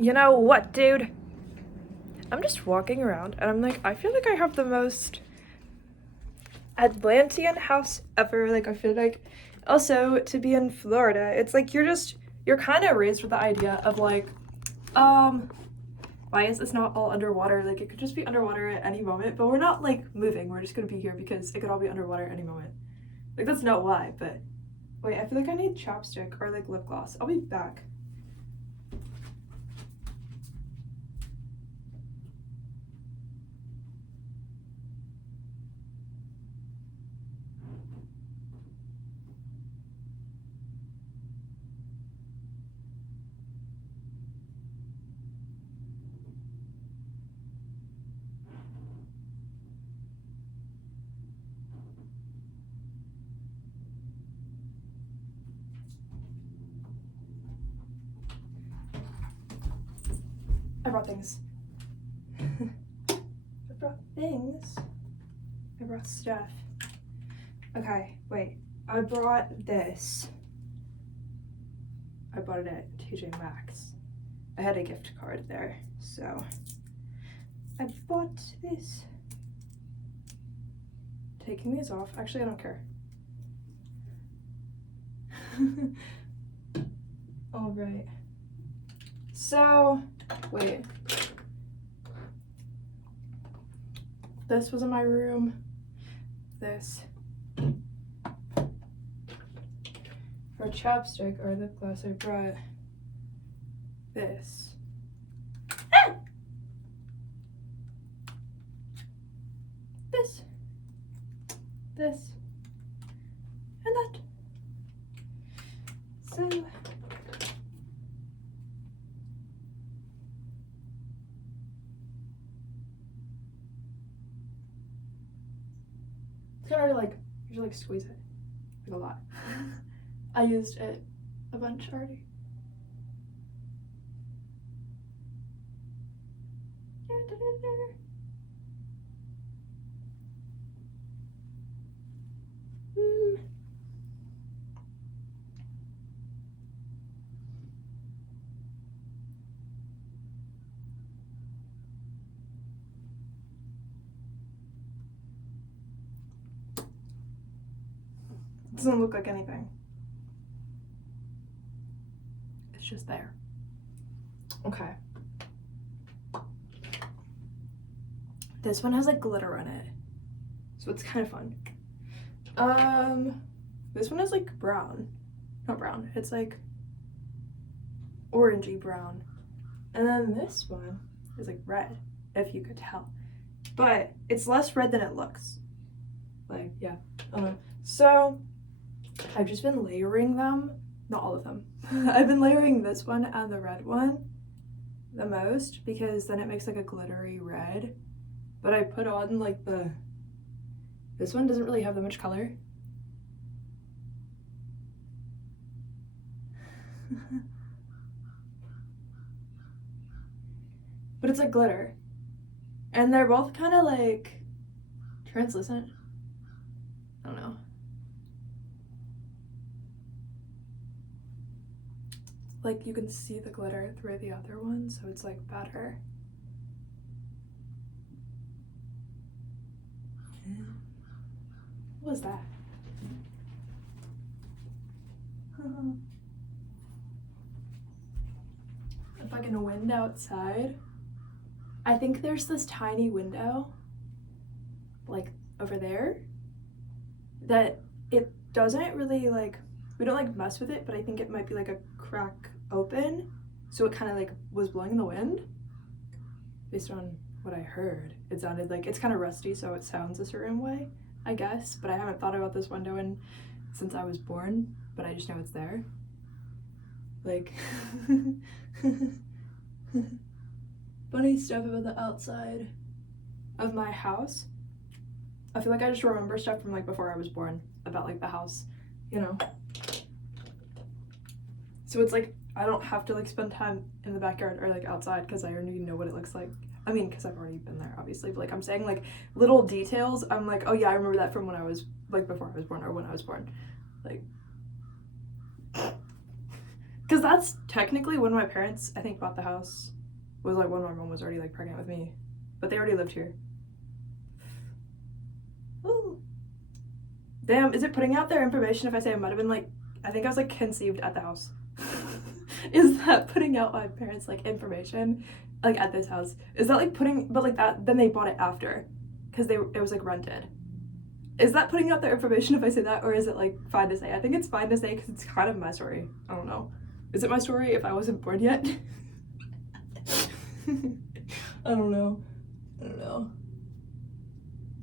You know what, dude? I'm just walking around and I'm like, I feel like I have the most Atlantean house ever. Like, I feel like also to be in Florida, it's like you're kind of raised with the idea of like, um, why is this not all underwater? Like, it could just be underwater at any moment, but we're not like moving. We're just gonna be here because it could all be underwater at any moment. Like, that's not why, but wait, I feel like I need chapstick or like lip gloss. I'll be back. I brought things. I brought things. I brought stuff. Okay, wait. I brought this. I bought it at TJ Maxx. I had a gift card there, so I bought this. Taking these off. Actually, I don't care. All right. So, wait. This was in my room. This. For chapstick or lip gloss, I brought this. This. This. And that. So. It's kind of like, you should like squeeze it. Like a lot. I used it a bunch already. It doesn't look like anything. It's just there. Okay. This one has like glitter on it, so it's kind of fun. This one is like brown. Not brown, it's like orangey brown. And then this one is like red, if you could tell. But it's less red than it looks. Like, yeah. So I've just been layering them. Not all of them. I've been layering this one and the red one the most because then it makes like a glittery red. But I put on like this one doesn't really have that much color. But it's like glitter. And they're both kind of like translucent. I don't know. Like you can see the glitter through the other one, so it's like better. What was that? If I can wind outside. I think there's this tiny window, like over there, that it doesn't really like, we don't like mess with it, but I think it might be like a crack open. So it kind of like was blowing in the wind. Based on what I heard, it sounded like it's kind of rusty, so it sounds a certain way, I guess. But I haven't thought about this window since I was born, but I just know it's there. Like, funny stuff about the outside of my house. I feel like I just remember stuff from like before I was born about like the house, you know. So it's like I don't have to like spend time in the backyard or like outside because I already know what it looks like. I mean, because I've already been there, obviously. But like I'm saying, like little details. I'm like, oh yeah, I remember that from when I was like before I was born or when I was born. Like, Because that's technically when my parents, I think, bought the house. Was like when my mom was already like pregnant with me. But they already lived here. Ooh. Damn, is it putting out their information if I say I might have been like, I think I was like conceived at the house? Is that putting out my parents like information like at this house? Is that like putting, but like that, then they bought it after because it was like rented. Is that putting out their information if I say that, or is it like fine to say? I think it's fine to say because it's kind of my story. I don't know. Is it my story if I wasn't born yet? I don't know.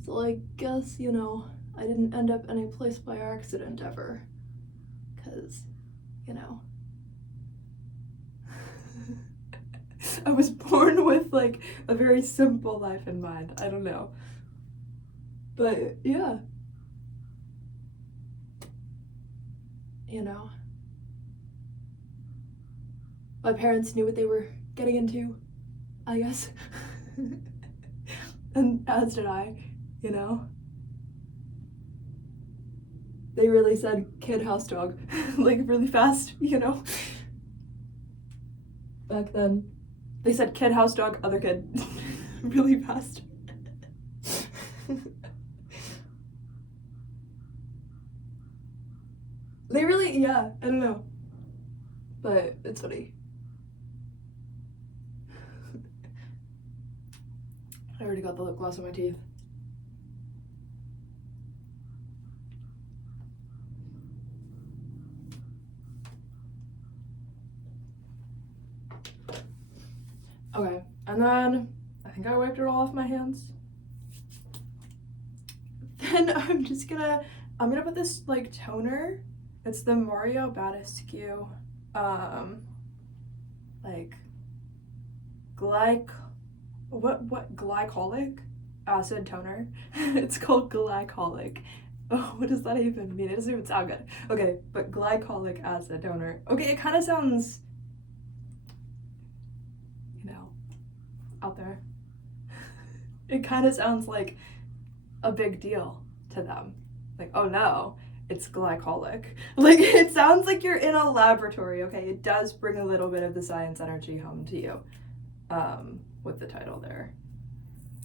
So I guess, you know, I didn't end up any place by accident ever. Because, you know, I was born with like a very simple life in mind. I don't know. But yeah. You know. My parents knew what they were getting into, I guess. And as did I, you know. They really said kid, house, dog, like really fast, you know. Back then, they said kid, house, dog, other kid, really fast. They really, yeah, I don't know. But it's funny. I already got the lip gloss on my teeth. Okay, and then I think I wiped it all off my hands. Then I'm gonna put this like toner. It's the Mario Badescu, like glycolic acid toner. It's called glycolic. Oh, what does that even mean? It doesn't even sound good. Okay, but glycolic acid toner. Okay, it kind of sounds, you know, out there. It kind of sounds like a big deal to them. Like, oh no, it's glycolic. Like, it sounds like you're in a laboratory, okay? It does bring a little bit of the science energy home to you, with the title there.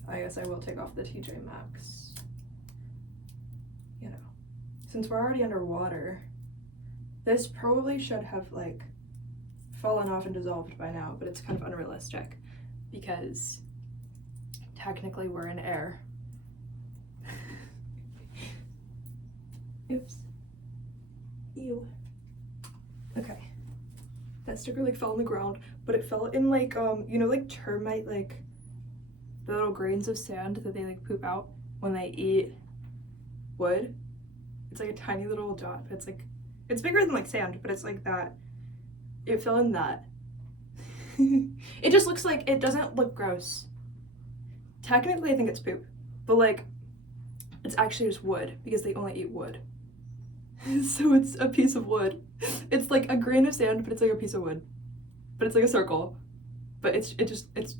I guess I will take off the TJ Maxx. You know, since we're already underwater, this probably should have, like, fallen off and dissolved by now, but it's kind of unrealistic because technically we're in air. Oops. Ew. Okay. That sticker like fell on the ground, but it fell in like you know, like termite, like the little grains of sand that they like poop out when they eat wood. It's like a tiny little dot, but it's bigger than like sand, but it's like that. It fell in that. It just looks like, it doesn't look gross. Technically I think it's poop, but like it's actually just wood because they only eat wood. So it's a piece of wood. It's like a grain of sand, but it's like a piece of wood. But it's like a circle. But it's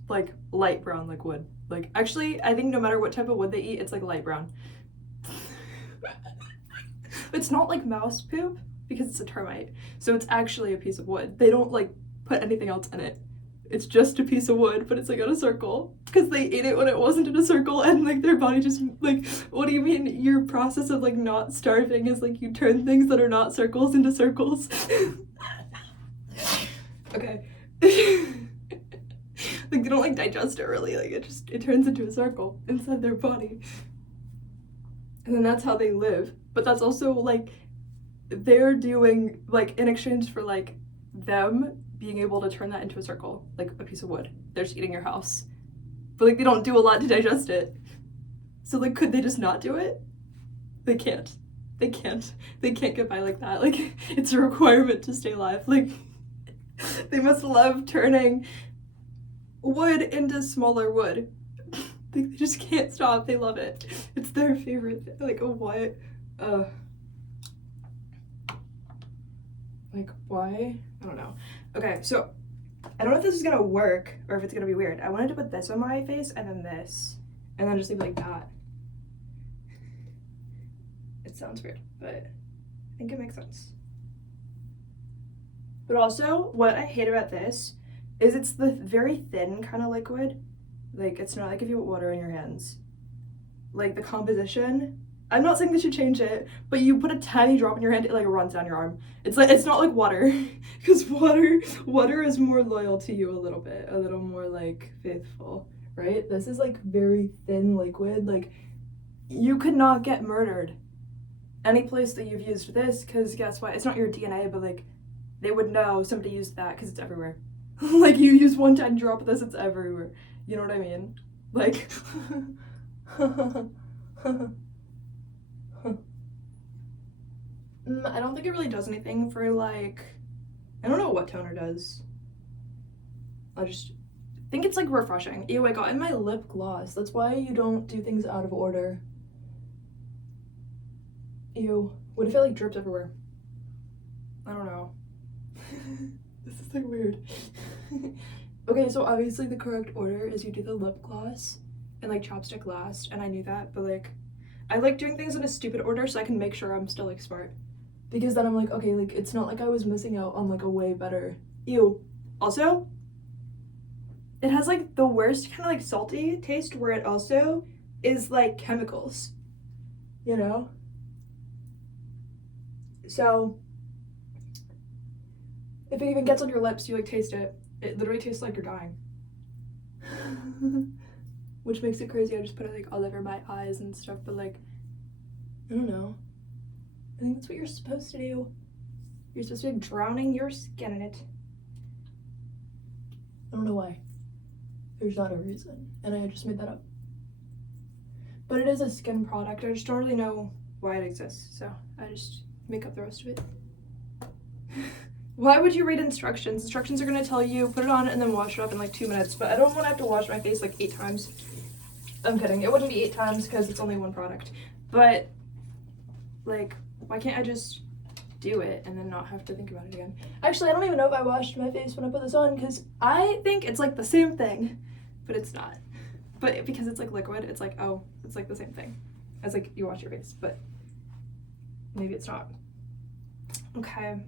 like light brown like wood. Like, actually, I think no matter what type of wood they eat, it's like light brown. It's not like mouse poop because it's a termite. So it's actually a piece of wood. They don't like put anything else in it. It's just a piece of wood, but it's like in a circle because they ate it when it wasn't in a circle, and like their body just like, what do you mean your process of like not starving is like you turn things that are not circles into circles? Okay. Like they don't like digest it really, like it turns into a circle inside their body. And then that's how they live. But that's also like they're doing like in exchange for like them being able to turn that into a circle, like a piece of wood. They're just eating your house. But like they don't do a lot to digest it. So like could they just not do it? They can't. They can't get by like that. Like it's a requirement to stay alive. Like they must love turning wood into smaller wood. They just can't stop. They love it. It's their favorite thing. Like, what? Like, why? I don't know. Okay, so I don't know if this is gonna work or if it's gonna be weird. I wanted to put this on my face and then this, and then just leave it like that. It sounds weird, but I think it makes sense. But also, what I hate about this is it's the very thin kind of liquid. Like, it's not like if you put water in your hands. Like, the composition, I'm not saying they should change it, but you put a tiny drop in your hand, it like runs down your arm. It's like, it's not like water, because water is more loyal to you a little more like faithful, right? This is like very thin liquid. Like, you could not get murdered any place that you've used this, because guess what? It's not your DNA, but like, they would know somebody used that because it's everywhere. Like, you use one tiny drop of this, it's everywhere. You know what I mean? Like, I don't think it really does anything for like, I don't know what toner does. I just think it's like refreshing. Ew, I got in my lip gloss. That's why you don't do things out of order. Ew, what if it like dripped everywhere? I don't know. This is like weird. Okay, so obviously the correct order is you do the lip gloss and like chapstick last, and I knew that, but like I like doing things in a stupid order so I can make sure I'm still like smart, because then I'm like, okay, like it's not like I was missing out on like a way better. Ew. Also, it has like the worst kind of like salty taste where it also is like chemicals, you know? So if it even gets on your lips, you like taste it, it literally tastes like you're dying. Which makes it crazy. I just put it like all over my eyes and stuff, but like, I don't know. I think that's what you're supposed to do. You're supposed to be drowning your skin in it. I don't know why. There's not a reason, and I just made that up. But it is a skin product. I just don't really know why it exists, so I just make up the rest of it. Why would you read instructions? Instructions are gonna tell you put it on and then wash it off in like 2 minutes, but I don't want to have to wash my face like 8 times. I'm kidding. It wouldn't be 8 times because it's only one product. But like, why can't I just do it and then not have to think about it again? Actually, I don't even know if I washed my face when I put this on, because I think it's like the same thing, but it's not. But because it's like liquid, it's like, oh, it's like the same thing as like you wash your face, but maybe it's not. Okay.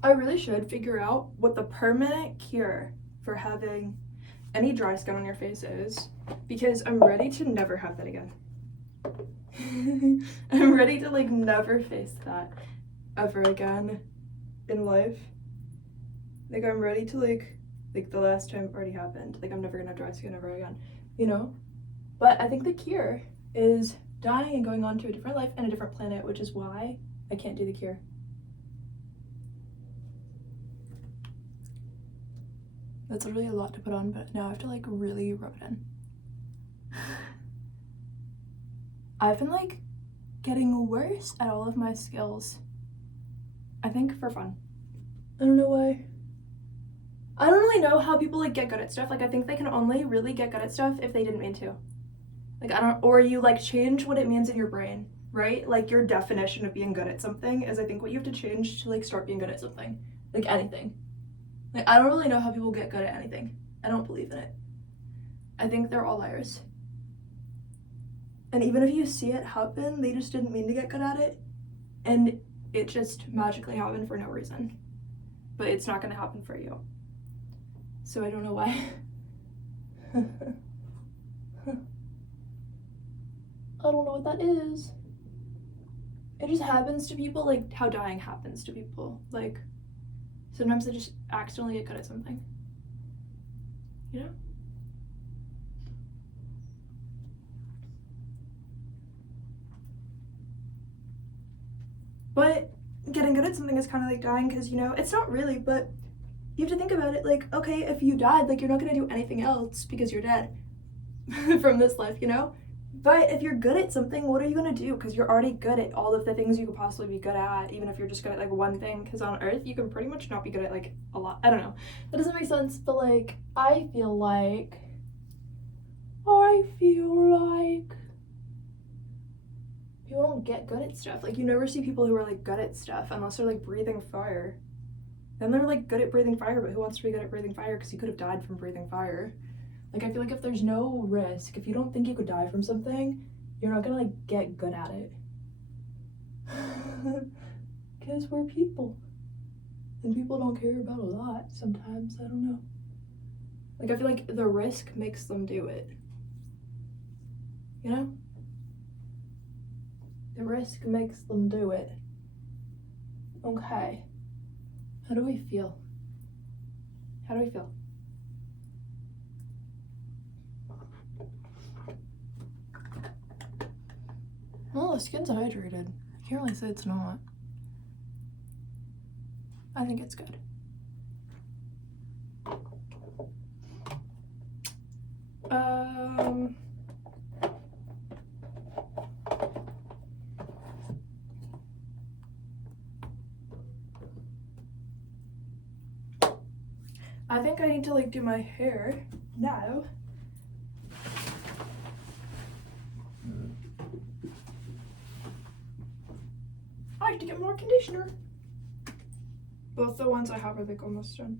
I really should figure out what the permanent cure for having any dry skin on your face is, because I'm ready to never have that again. I'm ready to like never face that ever again in life. Like, I'm ready to like the last time already happened. Like, I'm never gonna have dry skin ever again, you know? But I think the cure is dying and going on to a different life and a different planet, which is why I can't do the cure. That's literally a lot to put on, but now I have to like really rub it in. I've been like getting worse at all of my skills. I think for fun. I don't know why. I don't really know how people like get good at stuff. Like, I think they can only really get good at stuff if they didn't mean to. Like, I don't, or you like change what it means in your brain, right? Like, your definition of being good at something is I think what you have to change to like start being good at something. Like anything. Like, I don't really know how people get good at anything. I don't believe in it. I think they're all liars. And even if you see it happen, they just didn't mean to get good at it. And it just magically happened for no reason. But it's not going to happen for you. So I don't know why. I don't know what that is. It just happens to people, like how dying happens to people. Like, sometimes they just accidentally get good at something. You know? But getting good at something is kind of like dying, because, you know, it's not really, but you have to think about it. Like, okay, if you died, like, you're not going to do anything else because you're dead from this life, you know? But if you're good at something, what are you going to do? Because you're already good at all of the things you could possibly be good at, even if you're just good at like one thing. Because on Earth, you can pretty much not be good at like a lot. I don't know. That doesn't make sense, but like, I feel like people don't get good at stuff. Like, you never see people who are like good at stuff unless they're like breathing fire. Then they're like good at breathing fire, but who wants to be good at breathing fire? Because you could have died from breathing fire. Like, I feel like if there's no risk, if you don't think you could die from something, you're not gonna, like, get good at it. Because we're people. And people don't care about a lot sometimes, I don't know. Like, I feel like the risk makes them do it. You know? The risk makes them do it. Okay. How do we feel? How do we feel? Well, the skin's hydrated. I can't really say it's not. I think it's good. I think I need to like do my hair now. I have to get more conditioner. Both the ones I have are like almost done.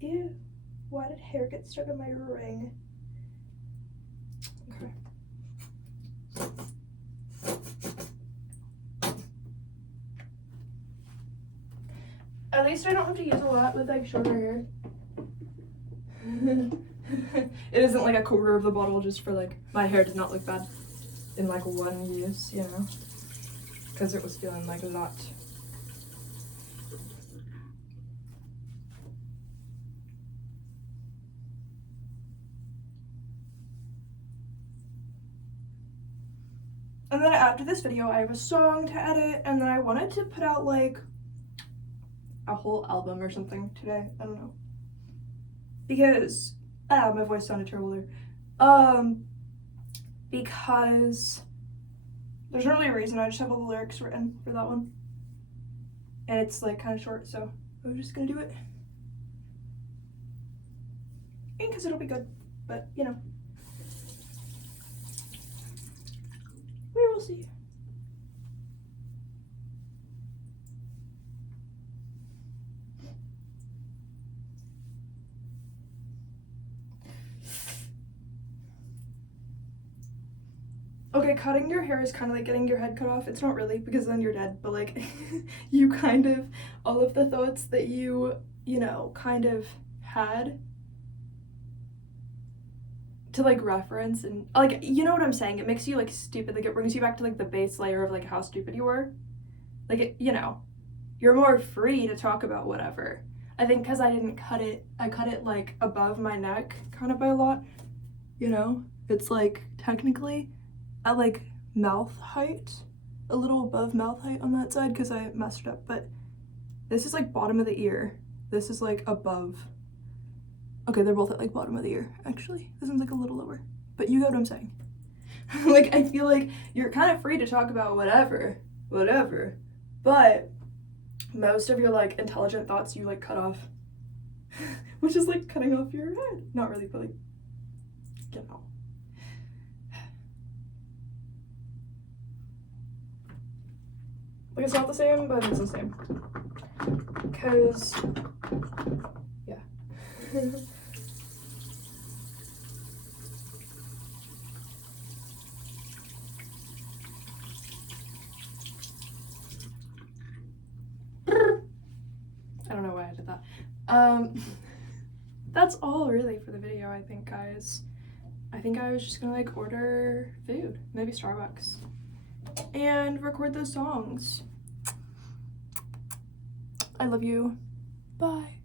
Ew, why did hair get stuck in my ring? Okay. At least I don't have to use a lot with like shorter hair. It isn't like a quarter of the bottle just for like, my hair did not look bad in like one use, you know? Because it was feeling like a lot. And then after this video, I have a song to edit, and then I wanted to put out like a whole album or something today. I don't know. Because, my voice sounded terrible there. Because there's not really a reason, I just have all the lyrics written for that one. And it's like kind of short, so I'm just gonna do it. And because it'll be good, but you know. We will see. Okay, cutting your hair is kind of like getting your head cut off. It's not really, because then you're dead, but like you kind of, all of the thoughts that you know, kind of had to like reference and like, you know what I'm saying? It makes you like stupid. Like it brings you back to like the base layer of like how stupid you were. Like it, you know, you're more free to talk about whatever. I think because I didn't cut it, I cut it like above my neck kind of by a lot, you know? It's like technically at like mouth height, a little above mouth height on that side because I messed it up, but this is like bottom of the ear. This is like above. Okay, they're both at like bottom of the ear, actually. This one's like a little lower, but you get what I'm saying. Like, I feel like you're kind of free to talk about whatever, but most of your like intelligent thoughts you like cut off, which is like cutting off your head. Not really, but like, you know. Like it's not the same, but it's the same. Because, yeah. I don't know why I did that. That's all really for the video, I think, guys. I think I was just gonna like order food, maybe Starbucks, and record those songs. I love you. Bye.